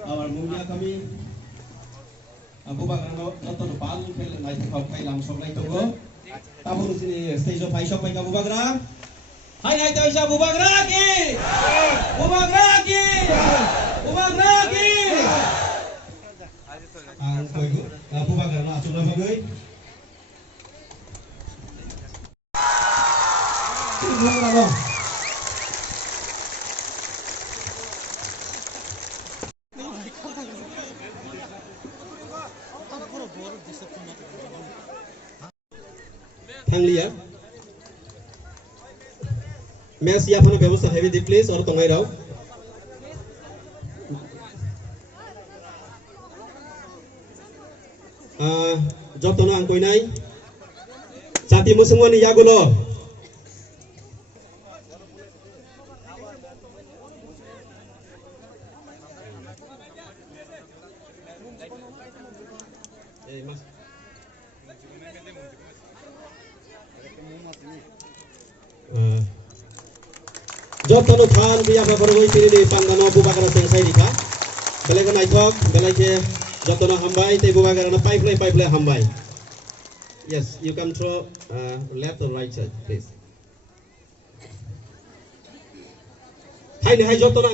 Our mulia kami Abu Bakar Noto Palu Pel Nai Thau Kai Lam Sok Nai Togo Tahun sini stage of Aisha Pai Abu Bakar Hai Nai Taisha Abu Bakar ki Abu Bakar ki Abu Bakar ki Ang koi Abu Bakar na chuna bagai Terima लिया match या फना व्यवस्था heavy the place और तंगाई राव जब तो ना कोई नहीं जाति मुसलमान या गुलो Job tanu than biya ba boroi tini pangano Abu Bakar sengsai dikha belai ke naithok belai ke job tanu hambai te Abu Bakar na pipe hambai. Yes, you can throw left or right side please. Hai job tanu